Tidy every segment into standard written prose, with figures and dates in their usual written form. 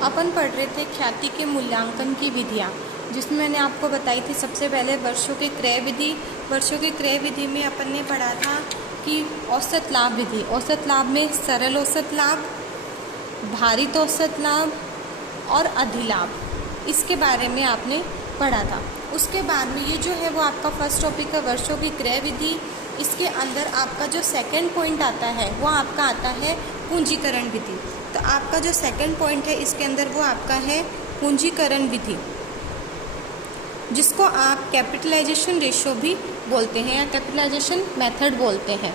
अपन पढ़ रहे थे ख्याति के मूल्यांकन की विधियाँ, जिसमें मैंने आपको बताई थी सबसे पहले वर्षों के क्रय विधि। वर्षों के क्रय विधि में अपन ने पढ़ा था कि औसत लाभ विधि, औसत लाभ में सरल औसत लाभ, भारित औसत लाभ और अधिलाभ, इसके बारे में आपने पढ़ा था। उसके बाद में ये जो है वो आपका फर्स्ट टॉपिक है वर्षों की क्रय विधि। इसके अंदर आपका जो सेकंड पॉइंट आता है वो आपका आता है पूंजीकरण विधि। तो आपका जो सेकंड पॉइंट है इसके अंदर वो आपका है पूंजीकरण विधि, जिसको आप कैपिटलाइजेशन रेशियो भी बोलते हैं या कैपिटलाइजेशन मेथड बोलते हैं।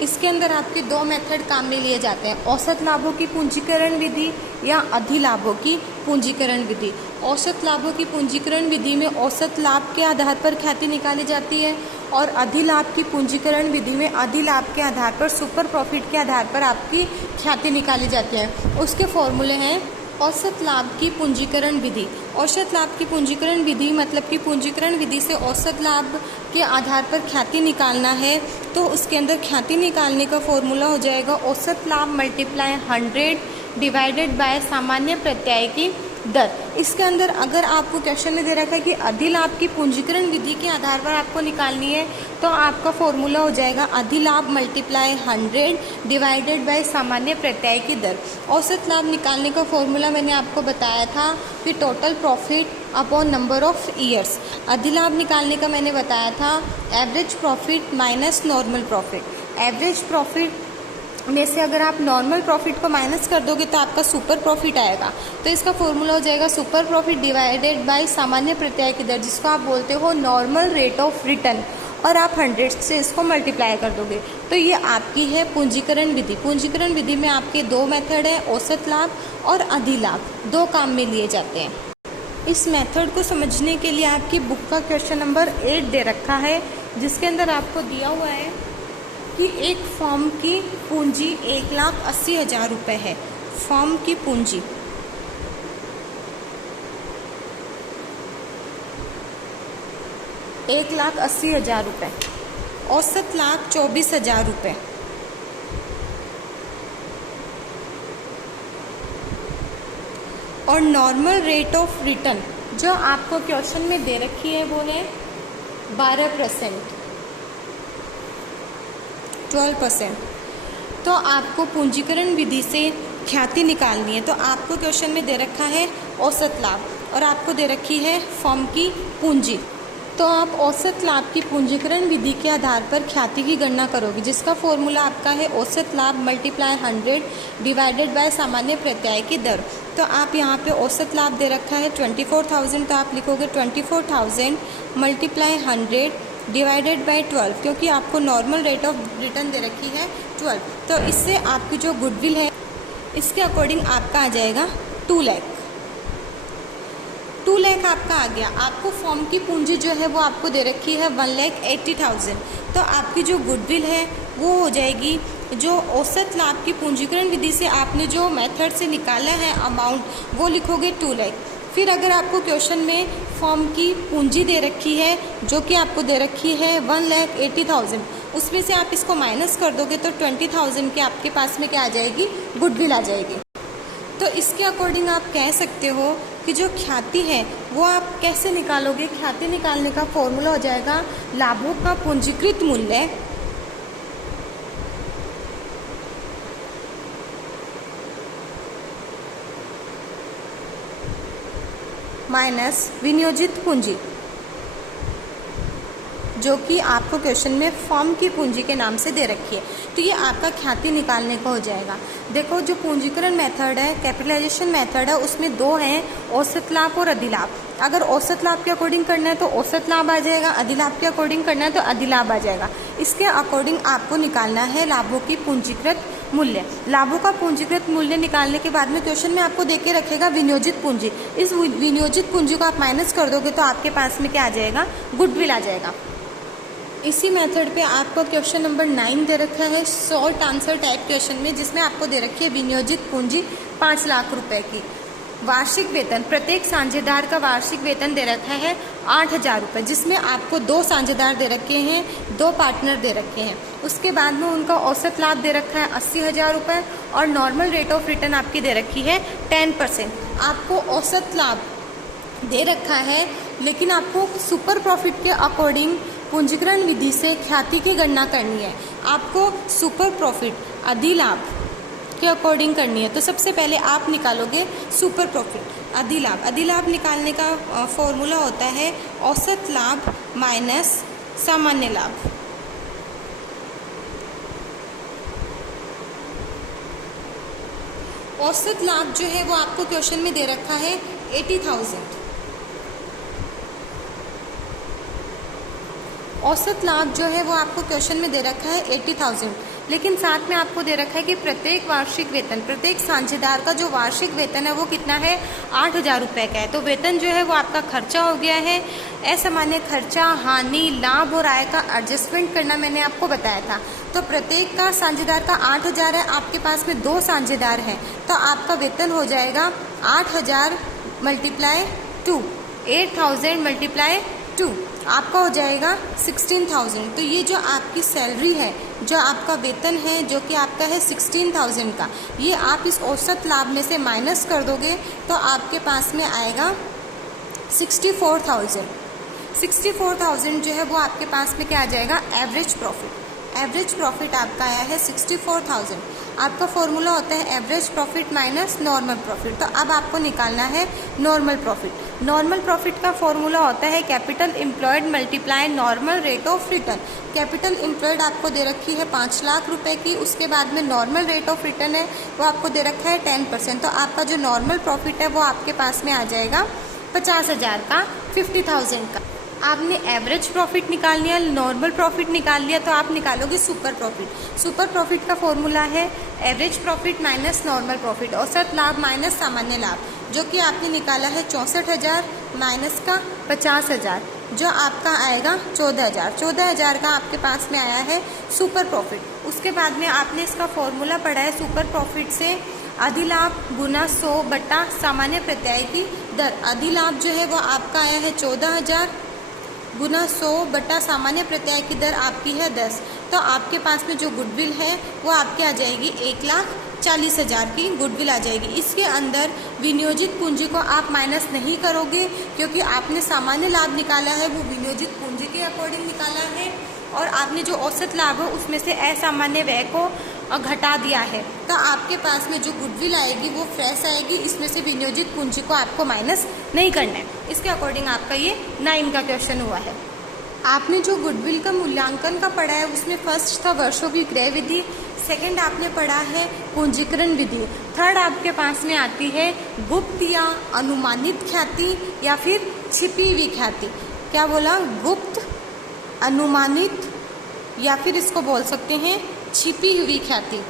इसके अंदर आपके दो मेथड काम में लिए जाते हैं, औसत लाभों की पूंजीकरण विधि या अधिलाभों की पूंजीकरण विधि। औसत लाभों की पूंजीकरण विधि में औसत लाभ के आधार पर ख्याति निकाली जाती है और अधिलाभ की पूंजीकरण विधि में अधिलाभ के आधार पर सुपर प्रॉफिट के आधार पर आपकी ख्याति निकाली जाती है। उसके फॉर्मूले हैं औसत लाभ की पूंजीकरण विधि। औसत लाभ की पूंजीकरण विधि मतलब कि पूंजीकरण विधि से औसत लाभ के आधार पर ख्याति निकालना है, तो उसके अंदर ख्याति निकालने का फॉर्मूला हो जाएगा औसत लाभ मल्टीप्लाई 100 डिवाइडेड बाय सामान्य प्रत्याय की दर। इसके अंदर अगर आपको क्वेश्चन में दे रखा है कि अधिलाभ की पूंजीकरण विधि के आधार पर आपको निकालनी है, तो आपका फॉर्मूला हो जाएगा अधिलाभ मल्टीप्लाई 100 डिवाइडेड बाय सामान्य प्रत्याय की दर। औसत लाभ निकालने का फॉर्मूला मैंने आपको बताया था कि total profit upon number of years. अधिलाभ निकालने का मैंने बताया था average profit minus normal profit. Average profit में से अगर आप नॉर्मल प्रॉफिट को माइनस कर दोगे तो आपका सुपर प्रॉफिट आएगा। तो इसका फॉर्मूला हो जाएगा सुपर प्रॉफिट डिवाइडेड बाय सामान्य प्रत्याय की दर, जिसको आप बोलते हो नॉर्मल रेट ऑफ रिटर्न, और आप 100 से इसको मल्टीप्लाई कर दोगे। तो ये आपकी है पूंजीकरण विधि। पूंजीकरण विधि में आपके दो मेथड है, औसत लाभ और अधिलाभ, दो काम में लिए जाते हैं। इस मेथड को समझने के लिए आपकी बुक का क्वेश्चन नंबर 8 दे रखा है, जिसके अंदर आपको दिया हुआ है कि एक फर्म की पूंजी 1,80,000 रुपये है। फर्म की पूंजी 1,80,000 रुपये, औसत लाभ 24,000 रुपये, और नॉर्मल रेट ऑफ रिटर्न जो आपको क्वेश्चन में दे रखी है वो है 12%, 12%। तो आपको पूंजीकरण विधि से ख्याति निकालनी है। तो आपको क्वेश्चन में दे रखा है औसत लाभ और आपको दे रखी है फर्म की पूंजी। तो आप औसत लाभ की पूंजीकरण विधि के आधार पर ख्याति की गणना करोगे, जिसका फॉर्मूला आपका है औसत लाभ मल्टीप्लाई 100 डिवाइडेड बाय सामान्य प्रत्याय की दर। तो आप यहाँ पे औसत लाभ दे रखा है 24,000, तो आप लिखोगे 24,000 मल्टीप्लाई 100 डिवाइडेड बाय 12, क्योंकि आपको नॉर्मल रेट ऑफ रिटर्न दे रखी है 12। तो इससे आपकी जो गुडविल है इसके अकॉर्डिंग आपका आ जाएगा 2 लाख। 2 लाख आपका आ गया। आपको फर्म की पूंजी जो है वो आपको दे रखी है 1,80,000। तो आपकी जो गुडविल है वो हो जाएगी, जो औसत लाभ की पूंजीकरण विधि से आपने जो मेथड से निकाला है अमाउंट, वो लिखोगे 2 लाख। फिर अगर आपको क्वेश्चन में फर्म की पूंजी दे रखी है जो कि आपको दे रखी है 1,80,000, उसमें से आप इसको माइनस कर दोगे तो 20,000 के आपके पास में क्या आ जाएगी, गुडविल आ जाएगी। तो इसके अकॉर्डिंग आप कह सकते हो कि जो ख्याति है वो आप कैसे निकालोगे। ख्याति निकालने का फॉर्मूला हो जाएगा लाभों का पूंजीकृत मूल्य माइनस विनियोजित पूंजी, जो कि आपको क्वेश्चन में फर्म की पूंजी के नाम से दे रखी है। तो ये आपका ख्याति निकालने का हो जाएगा। देखो, जो पूंजीकरण मेथड है, कैपिटलाइजेशन मेथड है, उसमें दो हैं, औसत लाभ और अधिलाभ। अगर औसत लाभ के अकॉर्डिंग करना है तो औसत लाभ आ जाएगा, अधिलाभ के अकॉर्डिंग करना है तो अधिलाभ आ जाएगा। इसके अकॉर्डिंग आपको निकालना है लाभों की पूंजीकृत मूल्य। लाभों का पूंजीकृत मूल्य निकालने के बाद में क्वेश्चन में आपको देके रखेगा विनियोजित पूंजी। इस विनियोजित पूंजी को आप माइनस कर दोगे तो आपके पास में क्या आ जाएगा, गुडविल आ जाएगा। इसी मेथड पे आपको क्वेश्चन नंबर 9 दे रखा है शॉर्ट आंसर टाइप क्वेश्चन में, जिसमें आपको दे रखी है विनियोजित पूंजी 5 लाख रुपए की। वार्षिक वेतन, प्रत्येक साझेदार का वार्षिक वेतन दे रखा है 8,000 रुपये, जिसमें आपको 2 साझेदार दे रखे हैं, 2 पार्टनर दे रखे हैं। उसके बाद में उनका औसत लाभ दे रखा है 80,000 रुपये और नॉर्मल रेट ऑफ रिटर्न आपकी दे रखी है 10%। आपको औसत लाभ दे रखा है, लेकिन आपको सुपर प्रॉफिट के अकॉर्डिंग पूंजीकरण विधि से ख्याति की गणना करनी है। आपको सुपर प्रॉफिट अधिलाभ के अकॉर्डिंग करनी है। तो सबसे पहले आप निकालोगे सुपर प्रॉफिट अधिलाभ। अधिलाभ निकालने का फॉर्मूला होता है औसत लाभ माइनस सामान्य लाभ। औसत लाभ जो है वो आपको क्वेश्चन में दे रखा है 80,000। औसत लाभ जो है वो आपको क्वेश्चन में दे रखा है 80,000, लेकिन साथ में आपको दे रखा है कि प्रत्येक वार्षिक वेतन, प्रत्येक साझेदार का जो वार्षिक वेतन है वो कितना है, 8,000 रुपये का है। तो वेतन जो है वो आपका खर्चा हो गया है। असामान्य खर्चा, हानि, लाभ और आय का एडजस्टमेंट करना मैंने आपको बताया था। तो प्रत्येक का साझेदार का 8,000 है, आपके पास में 2 साझेदार हैं, तो आपका वेतन हो जाएगा 8,000 × 2, 8,000 × 2, आपका हो जाएगा 16,000। तो ये जो आपकी सैलरी है, जो आपका वेतन है, जो कि आपका है 16,000 का, ये आप इस औसत लाभ में से माइनस कर दोगे तो आपके पास में आएगा 64,000। 64,000 जो है वो आपके पास में क्या आ जाएगा, एवरेज प्रॉफिट। एवरेज प्रॉफिट आपका आया है 64,000। आपका फॉर्मूला होता है average profit minus normal profit. तो अब आपको निकालना है नॉर्मल प्रॉफिट। नॉर्मल प्रॉफिट का फॉर्मूला होता है capital employed multiply normal rate of return. Capital employed आपको दे रखी है 5 लाख रुपए की, उसके बाद में नॉर्मल रेट ऑफ रिटर्न है वो आपको दे रखा है 10%। तो आपका जो नॉर्मल प्रॉफिट है वो आपके पास में आ जाएगा 50,000 का, 50,000 का। आपने एवरेज प्रॉफिट निकाल लिया, नॉर्मल प्रॉफिट निकाल लिया, तो आप निकालोगे सुपर प्रॉफिट। सुपर प्रॉफिट का फॉर्मूला है average profit minus normal profit, औसत लाभ माइनस सामान्य लाभ, जो कि आपने निकाला है 64,000 माइनस का 50,000, जो आपका आएगा 14,000। 14,000 का आपके पास में आया है सुपर प्रॉफिट। उसके बाद में आपने इसका फॉर्मूला पढ़ा है सुपर प्रॉफिट से अधिलाभ गुना 100 बटा सामान्य प्रत्याय की दर। अधिलाभ जो है वो आपका आया है 14,000 गुना 100 बटा सामान्य प्रत्याय की दर आपकी है 10। तो आपके पास में जो गुडविल है वो आपके आ जाएगी 1,40,000 की गुडविल आ जाएगी। इसके अंदर विनियोजित पूंजी को आप माइनस नहीं करोगे, क्योंकि आपने सामान्य लाभ निकाला है वो विनियोजित पूंजी के अकॉर्डिंग निकाला है, और आपने जो औसत लाभ है उसमें से असामान्य व्यय को घटा दिया है। तो आपके पास में जो गुडविल आएगी वो फ्रेश आएगी, इसमें से विनियोजित पूंजी को आपको माइनस नहीं करना है। इसके अकॉर्डिंग आपका ये 9 का क्वेश्चन हुआ है। आपने जो गुडविल का मूल्यांकन का पढ़ा है उसमें फर्स्ट था वर्षों की क्रय विधि, सेकंड आपने पढ़ा है पूंजीकरण विधि, थर्ड आपके पास में आती है गुप्त या अनुमानित ख्याति या फिर छिपी हुई ख्याति। क्या बोला, गुप्त, अनुमानित या फिर इसको बोल सकते हैं छिपी हुई ख्याति।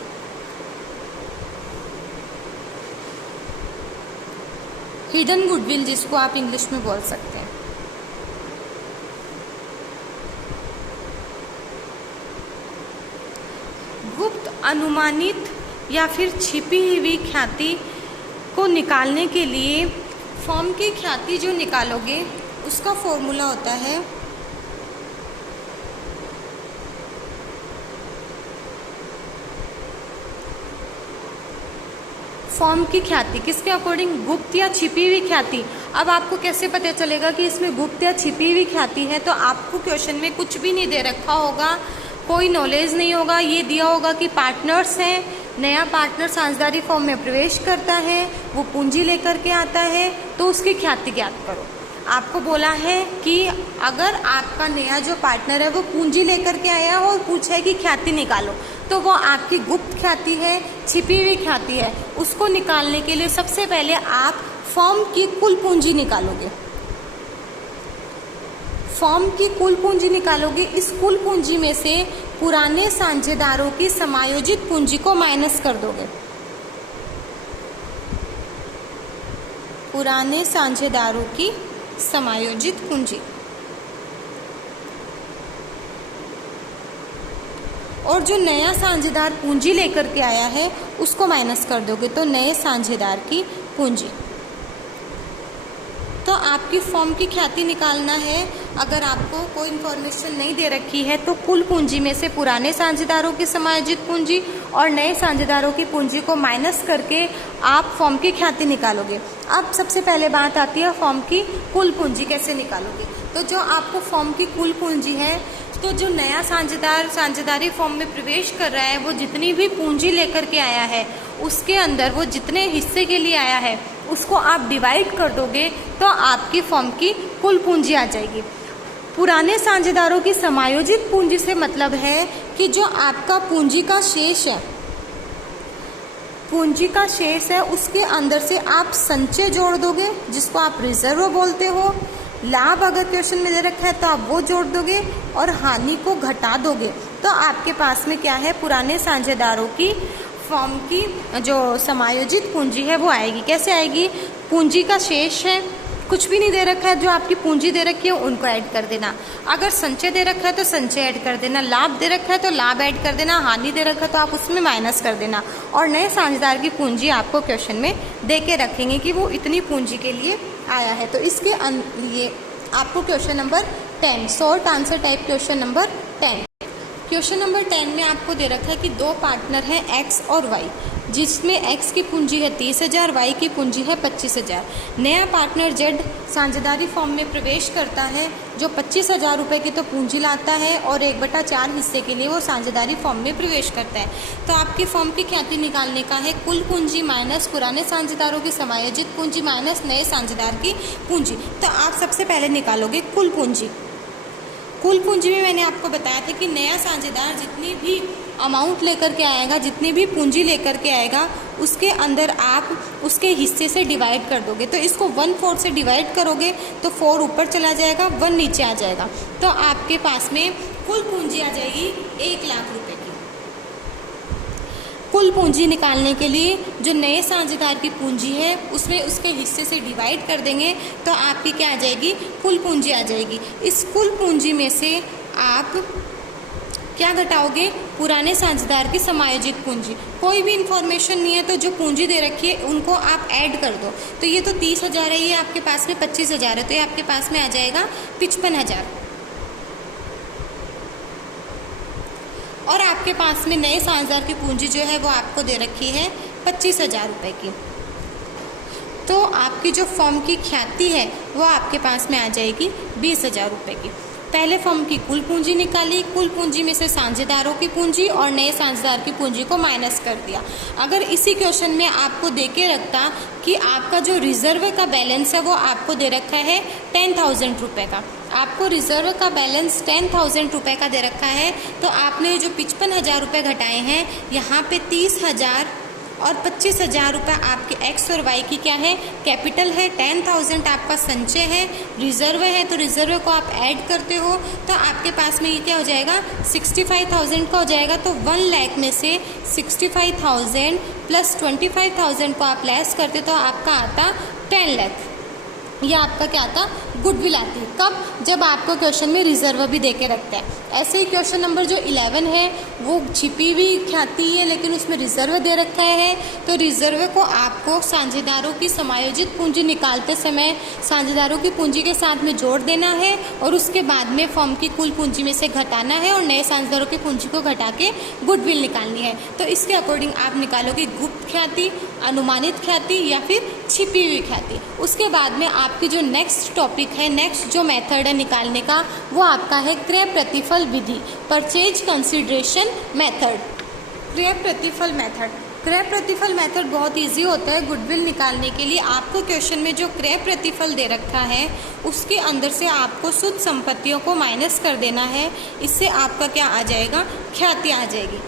हिडन गुडविल जिसको आप इंग्लिश में बोल सकते हैं। गुप्त, अनुमानित या फिर छिपी हुई ख्याति को निकालने के लिए फर्म की ख्याति जो निकालोगे उसका फॉर्मूला होता है फर्म की ख्याति किसके अकॉर्डिंग, गुप्त या छिपी हुई ख्याति। अब आपको कैसे पता चलेगा कि इसमें गुप्त या छिपी हुई ख्याति है, तो आपको क्वेश्चन में कुछ भी नहीं दे रखा होगा, कोई नॉलेज नहीं होगा, ये दिया होगा कि पार्टनर्स हैं, नया पार्टनर साझेदारी फर्म में प्रवेश करता है, वो पूंजी लेकर के आता है, तो उसकी ख्याति ज्ञात करो। आपको बोला है कि अगर आपका नया जो पार्टनर है वो पूंजी लेकर के आया हो और पूछा है कि ख्याति निकालो, तो वो आपकी गुप्त ख्याति है, छिपी हुई ख्याति है। उसको निकालने के लिए सबसे पहले आप फर्म की कुल पूंजी निकालोगे, फर्म की कुल पूंजी निकालोगे। इस कुल पूंजी में से पुराने साझेदारों की समायोजित पूंजी को माइनस कर दोगे, पुराने साझेदारों की समायोजित पूंजी, और जो नया साझेदार पूंजी लेकर के आया है उसको माइनस कर दोगे, तो नए साझेदार की पूंजी। तो आपकी फर्म की ख्याति निकालना है। अगर आपको कोई इन्फॉर्मेशन नहीं दे रखी है तो कुल पूंजी में से पुराने साझेदारों की समायोजित पूंजी और नए साझेदारों की पूंजी को माइनस करके आप फर्म की ख्याति निकालोगे। अब सबसे पहले बात आती है फर्म की कुल पूंजी कैसे निकालोगे। तो जो आपको फर्म की कुल पूंजी है, तो जो नया साझेदारी फर्म में प्रवेश कर रहा है वो जितनी भी पूंजी लेकर के आया है उसके अंदर वो जितने हिस्से के लिए आया है उसको आप डिवाइड कर दोगे तो आपकी फर्म की कुल पूंजी आ जाएगी। पुराने साझेदारों की समायोजित पूंजी से मतलब है कि जो आपका पूंजी का शेष है उसके अंदर से आप संचय जोड़ दोगे जिसको आप रिजर्व बोलते हो। लाभ अगर क्वेश्चन में दे रखा है तो आप वो जोड़ दोगे और हानि को घटा दोगे। तो आपके पास में क्या है, पुराने साझेदारों की फर्म की जो समायोजित पूंजी है वो आएगी। कैसे आएगी, पूंजी का शेष है, कुछ भी नहीं दे रखा है, जो आपकी पूंजी दे रखी है उनको ऐड कर देना। अगर संचय दे रखा है तो संचय ऐड कर देना, लाभ दे रखा है तो लाभ ऐड कर देना, हानि दे रखा है तो आप उसमें माइनस कर देना। और नए साझेदार की पूंजी आपको क्वेश्चन में दे के रखेंगे कि वो इतनी पूंजी के लिए आया है। तो इसके लिए आपको question number 10 short answer type question number 10। Question number 10 में आपको दे रखा है कि दो पार्टनर हैं x और y, जिसमें x की पूंजी है 30,000, y की पूंजी है 25,000। नया पार्टनर z साझेदारी फर्म में प्रवेश करता है जो 25,000 रुपये की तो पूंजी लाता है और 1/4 हिस्से के लिए वो साझेदारी फर्म में प्रवेश करता है। तो आपकी फर्म की ख्याति निकालने का है कुल पूंजी माइनस पुराने साझेदारों की समायोजित पूंजी माइनस नए साझेदार की पूंजी। तो आप सबसे पहले निकालोगे कुल पूंजी। कुल पूंजी में मैंने आपको बताया था कि नया साझेदार जितनी भी अमाउंट लेकर के आएगा, जितनी भी पूंजी लेकर के आएगा उसके अंदर आप उसके हिस्से से डिवाइड कर दोगे। तो इसको 1/4 से डिवाइड करोगे तो 4 ऊपर चला जाएगा, 1 नीचे आ जाएगा। तो आपके पास में कुल पूंजी आ जाएगी 1 लाख रुपए की। कुल पूंजी निकालने के लिए जो नए साझेदार की पूंजी है उसमें उसके हिस्से से डिवाइड कर देंगे तो आपकी क्या आ जाएगी, कुल पूंजी आ जाएगी। इस कुल पूंजी में से आप क्या घटाओगे, पुराने साझेदार की समायोजित पूंजी। कोई भी इंफॉर्मेशन नहीं है तो जो पूंजी दे रखी है उनको आप ऐड कर दो। तो ये तो 30,000 है, ये आपके पास में 25,000 है, तो ये आपके पास में आ जाएगा 55,000। और आपके पास में नए साझेदार की पूंजी जो है वो आपको दे रखी है 25,000 रुपये की। तो आपकी जो फर्म की ख्याति है वो आपके पास में आ जाएगी 20,000 रुपये की। पहले फर्म की कुल पूंजी निकाली, कुल पूंजी में से साझेदारों की पूंजी और नए साझेदार की पूंजी को माइनस कर दिया। अगर इसी क्वेश्चन में आपको दे के रखता कि आपका जो रिजर्व का बैलेंस है वो आपको दे रखा है 10,000 रुपये का, आपको रिजर्व का बैलेंस 10,000 रुपये का दे रखा है, तो आपने जो 55,000 रुपये घटाए हैं यहाँ पे 30,000 और 25,000 रुपये आपके एक्स और वाई की क्या है, कैपिटल है। 10,000 आपका संचय है, रिजर्व है, तो रिजर्व को आप ऐड करते हो तो आपके पास में ये क्या हो जाएगा, 65,000 का हो जाएगा। तो 1 लाख में से 65,000 प्लस 25,000 को आप लेस करते तो आपका आता 10 लाख। यह आपका क्या आता, गुडविल आती है। कब, जब आपको क्वेश्चन में रिजर्व भी दे के रखता है। ऐसे ही क्वेश्चन नंबर जो 11 है वो छिपी हुई ख्याति है लेकिन उसमें रिजर्व दे रखा है, तो रिजर्व को आपको साझेदारों की समायोजित पूंजी निकालते समय साझेदारों की पूंजी के साथ में जोड़ देना है और उसके बाद में फर्म की कुल पूंजी में से घटाना है और नए साझेदारों की पूंजी को घटा के गुडविल निकालनी है। तो इसके अकॉर्डिंग आप निकालोगे गुप्त ख्याति, अनुमानित ख्याति या फिर छिपी हुई ख्याति। उसके बाद में आपकी जो नेक्स्ट टॉपिक है, नेक्स्ट जो मेथड है निकालने का वो आपका है क्रय प्रतिफल विधि, परचेज कंसिडरेशन मेथड। क्रय प्रतिफल मेथड, क्रय प्रतिफल मेथड बहुत इजी होता है गुडविल निकालने के लिए। आपको क्वेश्चन में जो क्रय प्रतिफल दे रखा है उसके अंदर से आपको शुद्ध संपत्तियों को माइनस कर देना है, इससे आपका क्या आ जाएगा, ख्याति आ जाएगी।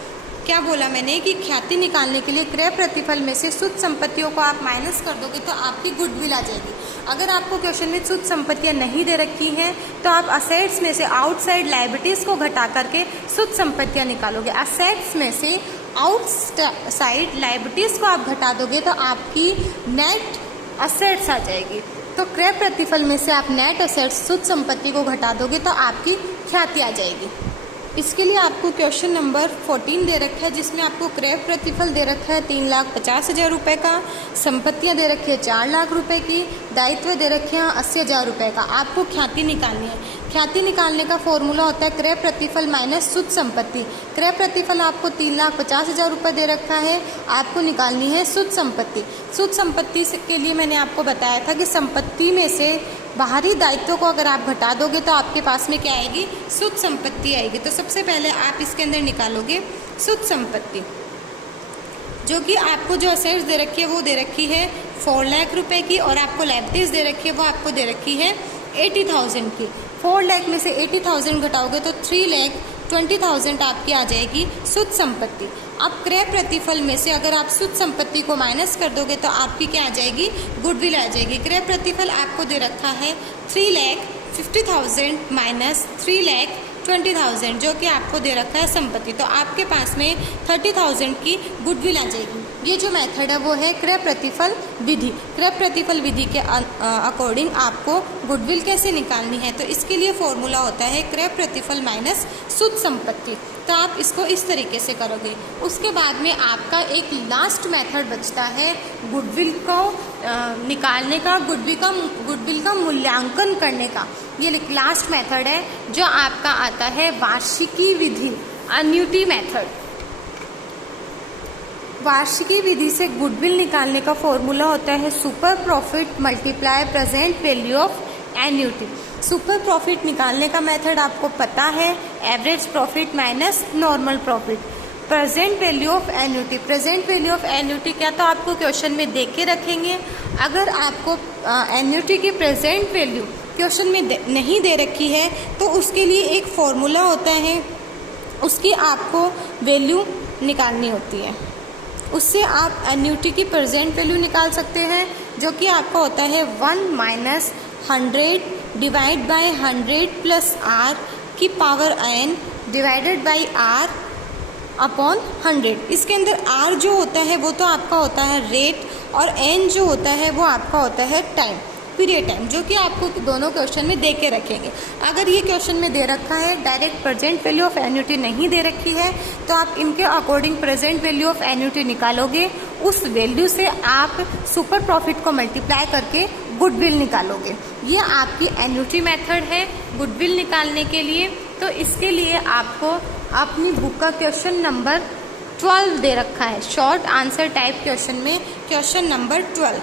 क्या बोला मैंने कि ख्याति निकालने के लिए क्रय प्रतिफल में से शुद्ध संपत्तियों को आप माइनस कर दोगे तो आपकी गुडविल आ जाएगी। अगर आपको क्वेश्चन में शुद्ध संपत्तियां नहीं दे रखी हैं तो आप असेट्स में से आउटसाइड लायबिलिटीज़ को घटा करके शुद्ध संपत्तियां निकालोगे। असेट्स में से आउटसाइड लायबिलिटीज़ को आप घटा दोगे तो आपकी नेट असेट्स आ जाएगी। तो क्रय प्रतिफल में से आप नेट असेट्स शुद्ध संपत्ति को घटा दोगे तो आपकी ख्याति आ जाएगी। इसके लिए आपको क्वेश्चन नंबर 14 दे रखा है, जिसमें आपको क्रय प्रतिफल दे रखा है 3,50,000 रुपये का, संपत्तियां दे रखी है 4 लाख रुपए की, दायित्व दे रखे हैं 80,000 रुपये का। आपको ख्याति निकालनी है। ख्याति निकालने का फॉर्मूला होता है क्रय प्रतिफल माइनस शुद्ध संपत्ति। क्रय प्रतिफल आपको 3,50,000 रुपये दे रखा है, आपको निकालनी है शुद्ध संपत्ति। शुद्ध संपत्ति के लिए मैंने आपको बताया था कि संपत्ति में से बाहरी दायित्व को अगर आप घटा दोगे तो आपके पास में क्या आएगी, शुद्ध संपत्ति आएगी। तो सबसे पहले आप इसके अंदर निकालोगे शुद्ध संपत्ति, जो कि आपको जो असेट्स दे रखी है वो दे रखी है 4 लाख रुपए की, और आपको लायबिलिटीज दे रखी है वो आपको दे रखी है 80,000 की। 4 लाख में से 80,000 घटाओगे तो 3,20,000 आपकी आ जाएगी शुद्ध संपत्ति। अब क्रय प्रतिफल में से अगर आप शुद्ध संपत्ति को माइनस कर दोगे तो आपकी क्या आ जाएगी, गुडविल आ जाएगी। क्रय प्रतिफल आपको दे रखा है 3,50,000 माइनस 3,20,000, जो कि आपको दे रखा है संपत्ति। तो आपके पास में 30,000 की गुडविल आ जाएगी। ये जो मेथड है वो है क्रय प्रतिफल विधि। क्रय प्रतिफल विधि के अकॉर्डिंग आपको गुडविल कैसे निकालनी है, तो इसके लिए फॉर्मूला होता है क्रय प्रतिफल माइनस शुद्ध संपत्ति। तो आप इसको इस तरीके से करोगे। उसके बाद में आपका एक लास्ट मेथड बचता है गुडविल को निकालने का, गुडविल का मूल्यांकन करने का। ये लास्ट मेथड है जो आपका आता है वार्षिकी विधि, एन्युटी मेथड। वार्षिकी विधि से गुडविल निकालने का फॉर्मूला होता है super profit multiply present value of annuity. Super profit निकालने का मेथड आपको पता है, average profit minus normal profit. Present value of annuity, present value of annuity क्या तो आपको क्वेश्चन में देख के रखेंगे। अगर आपको एन्युटी की प्रेजेंट वैल्यू क्वेश्चन में नहीं दे रखी है तो उसके लिए एक फॉर्मूला होता है, उसकी आपको वैल्यू निकालनी होती है। उससे आप एन्युटी की प्रेजेंट वैल्यू निकाल सकते हैं, जो कि आपका होता है 1 minus 100 divide by 100 plus R की power n divided by R upon 100। इसके अंदर आर जो होता है वो तो आपका होता है रेट, और n जो होता है वो आपका होता है टाइम, पीरियड टाइम, जो कि आपको दोनों क्वेश्चन में दे के रखेंगे। अगर ये क्वेश्चन में दे रखा है direct present value of annuity नहीं दे रखी है तो आप इनके according present value of annuity निकालोगे। उस वैल्यू से आप सुपर प्रॉफिट को मल्टीप्लाई करके गुडविल निकालोगे। ये आपकी एन्युटी मेथड है गुडविल निकालने के लिए। तो इसके लिए आपको अपनी बुक का क्वेश्चन नंबर 12 दे रखा है, शॉर्ट आंसर टाइप क्वेश्चन में क्वेश्चन नंबर 12।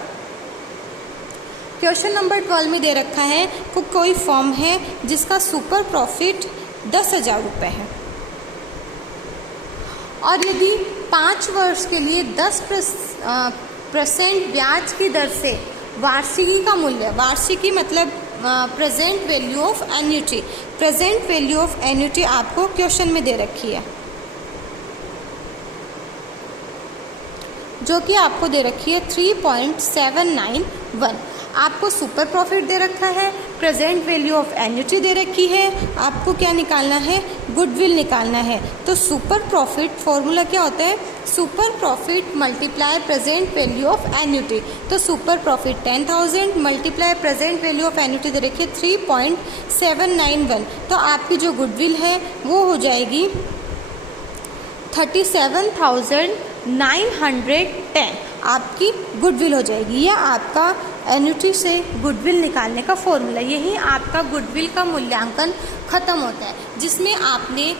क्वेश्चन नंबर 12 में दे रखा है कोई फर्म है जिसका सुपर प्रॉफिट 10,000 रुपये है, और यदि 5 वर्ष के लिए 10% ब्याज की दर से वार्षिकी का मूल्य, वार्षिकी मतलब present value of annuity, present value of annuity आपको क्वेश्चन में दे रखी है, जो कि आपको दे रखी है 3.791। आपको सुपर प्रॉफिट दे रखा है, प्रेजेंट वैल्यू ऑफ एन्युटी दे रखी है, आपको क्या निकालना है, गुडविल निकालना है। तो सुपर प्रॉफिट फॉर्मूला क्या होता है, super profit multiply present value of annuity. तो super profit 10,000 multiply present value of annuity दे रखी है 3.791। तो आपकी जो गुडविल है वो हो जाएगी 37,910 आपकी गुडविल हो जाएगी। यह आपका एन्युटी से गुडविल निकालने का फॉर्मूला, यही आपका गुडविल का मूल्यांकन खत्म होता है, जिसमें आपने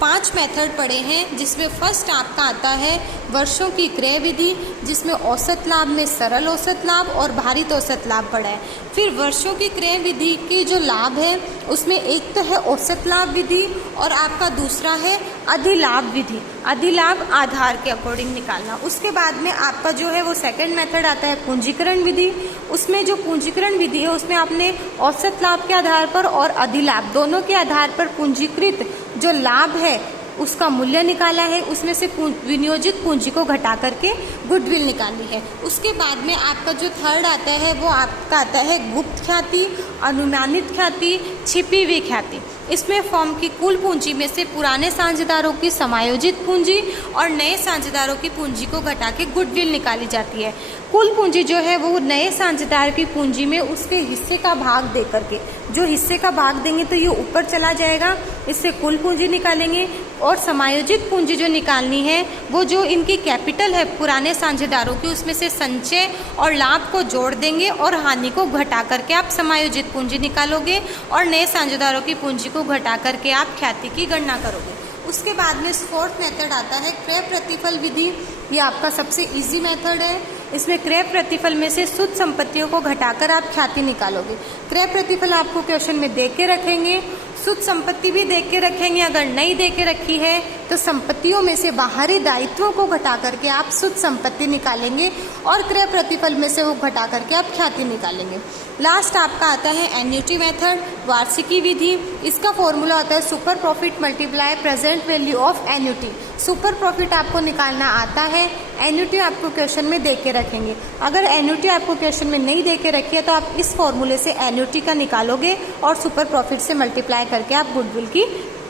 5 मेथड पढ़े हैं। जिसमें फर्स्ट आपका आता है वर्षों की क्रय विधि, जिसमें औसत लाभ में सरल औसत लाभ और भारित औसत लाभ पढ़ा है। फिर वर्षों की क्रय विधि के जो लाभ है उसमें एक तो है औसत लाभ विधि और आपका दूसरा है अधिलाभ विधि, अधिलाभ आधार के अकॉर्डिंग निकालना। उसके बाद में आपका जो है वो सेकंड मेथड आता है पूंजीकरण विधि। उसमें जो पूंजीकरण विधि है उसमें आपने औसत लाभ के आधार पर और अधिलाभ दोनों के आधार पर पूंजीकृत जो लाभ है उसका मूल्य निकाला है, उसमें से विनियोजित पूंजी को घटा करके गुडविल निकाली है। उसके बाद में आपका जो थर्ड आता है वो आपका आता है गुप्त ख्याति, अनुमानित ख्याति, छिपी हुई ख्याति। इसमें फर्म की कुल पूंजी में से पुराने साझेदारों की समायोजित पूंजी और नए साझेदारों की पूंजी को घटा के गुडविल निकाली जाती है। कुल पूंजी जो है वो नए साझेदार की पूंजी में उसके हिस्से का भाग दे करके, जो हिस्से का भाग देंगे तो ये ऊपर चला जाएगा, इससे कुल पूंजी निकालेंगे। और समायोजित पूंजी जो निकालनी है वो जो इनकी कैपिटल है पुराने साझेदारों की, उसमें से संचय और लाभ को जोड़ देंगे और हानि को घटा करके आप समायोजित पूंजी निकालोगे और नए साझेदारों की पूंजी को घटा करके आप ख्याति की गणना करोगे। उसके बाद में फोर्थ मेथड आता है क्रय प्रतिफल विधि। ये आपका सबसे इजी मेथड है। इसमें क्रय प्रतिफल में से शुद्ध संपत्तियों को घटाकर आप ख्याति निकालोगे। क्रय प्रतिफल आपको क्वेश्चन में दे के रखेंगे, शुद्ध संपत्ति भी देख के रखेंगे। अगर नहीं दे के रखी है तो संपत्तियों में से बाहरी दायित्वों को घटा करके आप शुद्ध संपत्ति निकालेंगे और क्रय प्रतिफल में से वो घटा करके आप ख्याति निकालेंगे। लास्ट आपका आता है एन्युटी मेथड, वार्षिकी विधि। इसका फॉर्मूला होता है super profit multiply present value of annuity. Super profit आपको निकालना आता है, एन्युटी आपको क्वेश्चन में दे के रखेंगे। अगर एन्युटी आपको क्वेश्चन में नहीं दे के रखी है तो आप इस फॉर्मूले से एन्युटी का निकालोगे और सुपर प्रॉफिट से मल्टीप्लाई करके आप गुडविल की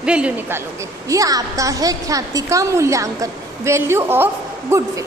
वैल्यू निकालोगे। ये आपका है ख्याति का मूल्यांकन, वैल्यू ऑफ गुडविल।